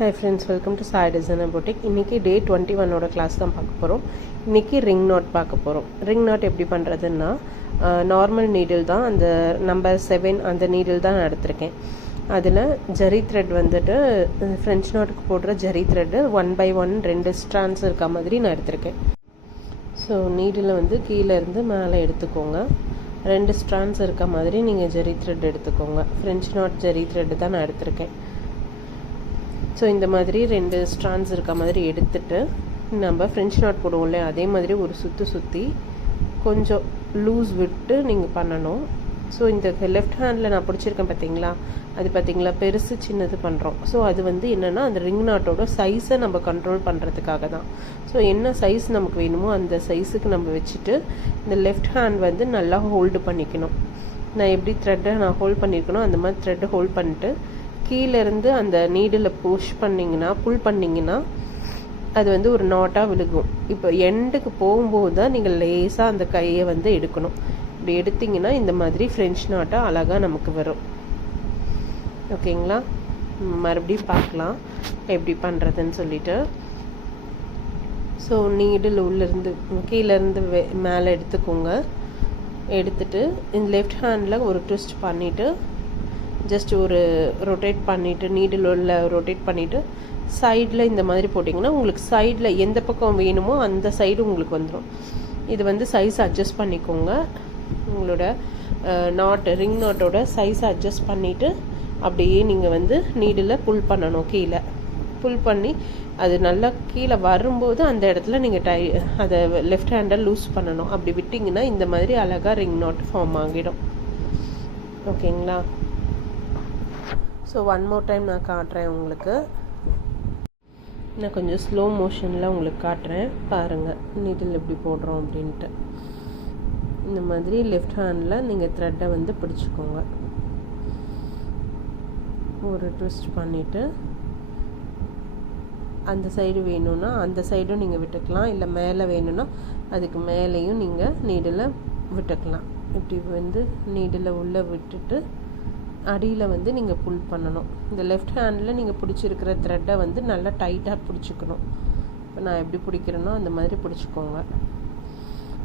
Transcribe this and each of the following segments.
Hi friends, welcome to Sai Designer Boutique. இன்னைக்கு டே 21 ஓட class தான் பார்க்க போகிறோம். இன்னைக்கு ரிங் நாட் பார்க்க போகிறோம். ரிங் நாட் எப்படி பண்ணுறதுன்னா நார்மல் நீடில் தான், அந்த நம்பர் 7 அந்த நீடில் தான் நான் எடுத்திருக்கேன். அதில் ஜரி த்ரெட் வந்துட்டு ஃப்ரெஞ்ச் நாட்டுக்கு போடுற ஜரி த்ரெட்டு 1 by 1 2 ஸ்ட்ராண்ட்ஸ் இருக்க மாதிரி நான் எடுத்திருக்கேன். ஸோ நீடில் வந்து கீழே இருந்து மேலே எடுத்துக்கோங்க. 2 ஸ்ட்ராண்ட்ஸ் இருக்க மாதிரி நீங்கள் ஜரி த்ரெட் எடுத்துக்கோங்க. ஃப்ரெஞ்ச் நாட் ஜரி த்ரெட்டு தான் நான் எடுத்திருக்கேன். ஸோ இந்த மாதிரி 2 ஸ்ட்ராண்ட்ஸ் இருக்க மாதிரி எடுத்துட்டு நம்ம ஃப்ரெஞ்ச் நாட் போடுவோம்ல, அதே மாதிரி ஒரு சுற்றி கொஞ்சம் லூஸ் விட்டு நீங்கள் பண்ணணும். ஸோ இந்த லெஃப்ட் ஹேண்டில் நான் பிடிச்சிருக்கேன் பார்த்தீங்களா பெருசு சின்னது பண்ணுறோம். ஸோ அது வந்து என்னென்னா அந்த ரிங் நாட்டோட சைஸை நம்ம கண்ட்ரோல் பண்ணுறதுக்காக தான். ஸோ என்ன சைஸ் நமக்கு வேணுமோ அந்த சைஸுக்கு நம்ம வச்சுட்டு இந்த லெஃப்ட் ஹேண்ட் வந்து நல்லா ஹோல்டு பண்ணிக்கணும். நான் எப்படி த்ரெட்டை நான் ஹோல்ட் பண்ணியிருக்கணும் அந்த மாதிரி த்ரெட்டை ஹோல்ட் பண்ணிட்டு கீழேருந்து அந்த நீடில் புல் பண்ணிங்கன்னா அது வந்து ஒரு நாட்டாக விழுகும். இப்போ எண்டுக்கு போகும்போது தான் நீங்கள் லேசாக அந்த கையை வந்து எடுக்கணும். இப்படி எடுத்திங்கன்னா இந்த மாதிரி ஃப்ரெஞ்ச் நாட்டாக அழகாக நமக்கு வரும். ஓகேங்களா? மறுபடியும் பார்க்கலாம் எப்படி பண்ணுறதுன்னு சொல்லிட்டு. ஸோ நீடில் உள்ளேருந்து கீழேருந்து மேலே எடுத்துக்கோங்க. எடுத்துட்டு இந்த லெஃப்ட் ஹேண்டில் ஒரு ட்விஸ்ட் பண்ணிவிட்டு ஜஸ்ட் ஒரு ரொட்டேட் பண்ணிவிட்டு நீடில் உள்ள ரொட்டேட் பண்ணிவிட்டு சைடில் இந்த மாதிரி போட்டிங்கன்னா உங்களுக்கு சைடில் எந்த பக்கம் வேணுமோ அந்த சைடு உங்களுக்கு வந்துடும். இது வந்து சைஸ் அட்ஜஸ்ட் பண்ணிக்கோங்க. உங்களோட ரிங் நாட்டோட சைஸ் அட்ஜஸ்ட் பண்ணிவிட்டு அப்படியே நீங்கள் வந்து நீடில் புல் பண்ணணும். கீழே புல் பண்ணி அது நல்லா கீழே வரும்போது அந்த இடத்துல நீங்கள் அதை லெஃப்ட் ஹேண்டை லூஸ் பண்ணணும். அப்படி விட்டிங்கன்னா இந்த மாதிரி அழகாக ரிங் நாட் ஃபார்ம் ஆகிடும். ஓகேங்களா? ஸோ ஒன் மோர் டைம் நான் காட்டுறேன் உங்களுக்கு. நான் கொஞ்சம் ஸ்லோ மோஷனில் உங்களுக்கு காட்டுறேன் பாருங்கள் நீடில் எப்படி போடுறோம் அப்படின்ட்டு. இந்த மாதிரி லெஃப்ட் ஹேண்டில் நீங்கள் த்ரெட்டை வந்து பிடிச்சிக்கோங்க. ஒரு ட்விஸ்ட் பண்ணிவிட்டு அந்த சைடு வேணும்னா அந்த சைடும் நீங்கள் விட்டுக்கலாம், இல்லை மேலே வேணும்னா அதுக்கு மேலேயும் நீங்கள் நீடில் விட்டுக்கலாம். இப்படி வந்து நீடில் உள்ளே விட்டுட்டு அடியில் வந்து நீங்கள் புல் பண்ணணும். இந்த லெஃப்ட் ஹேண்டில் நீங்கள் பிடிச்சிருக்கிற த்ரெட்டை வந்து நல்லா டைட்டாக பிடிச்சிக்கணும். இப்போ நான் எப்படி பிடிக்கிறேனோ அந்த மாதிரி பிடிச்சிக்கோங்க.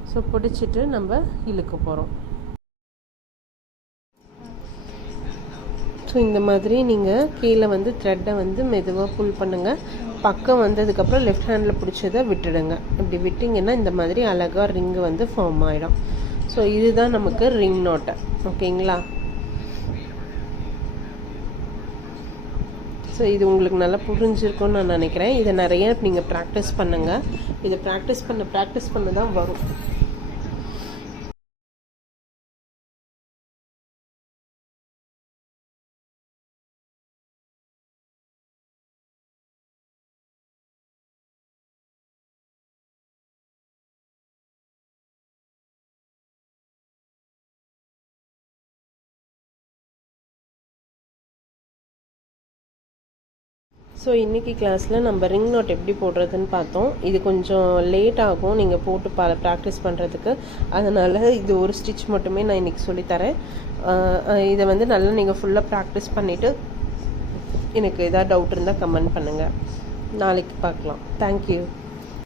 ஸோ பிடிச்சிட்டு நம்ம இழுக்க போகிறோம். ஸோ இந்த மாதிரி நீங்கள் கீழே வந்து த்ரெட்டை வந்து மெதுவாக புல் பண்ணுங்கள். பக்கம் வந்ததுக்கப்புறம் லெஃப்ட் ஹேண்டில் பிடிச்சதை விட்டுடுங்க. இப்படி விட்டிங்கன்னா இந்த மாதிரி அழகாக ரிங்கு வந்து ஃபார்ம் ஆகிடும். ஸோ இதுதான் நமக்கு ரிங் நாட்டை. ஓகேங்களா? ஸோ இது உங்களுக்கு நல்லா புரிஞ்சிருக்கும்னு நான் நினைக்கிறேன். இதை நிறைய நீங்கள் ப்ராக்டிஸ் பண்ணுங்கள். இதை ப்ராக்டிஸ் பண்ண தான் வரும். ஸோ இன்றைக்கி கிளாஸில் நம்ம ரிங் நாட் எப்படி போடுறதுன்னு பார்த்தோம். இது கொஞ்சம் லேட் ஆகும் நீங்கள் போட்டு ப்ராக்டிஸ் பண்ணுறதுக்கு. அதனால் இது ஒரு ஸ்டிச் மட்டுமே நான் இன்றைக்கி சொல்லித்தரேன். இதை வந்து நல்லா நீங்கள் ஃபுல்லாக ப்ராக்டிஸ் பண்ணிவிட்டு எனக்கு எதாவது டவுட் இருந்தால் கமெண்ட் பண்ணுங்கள். நாளைக்கு பார்க்கலாம். தேங்க்யூ.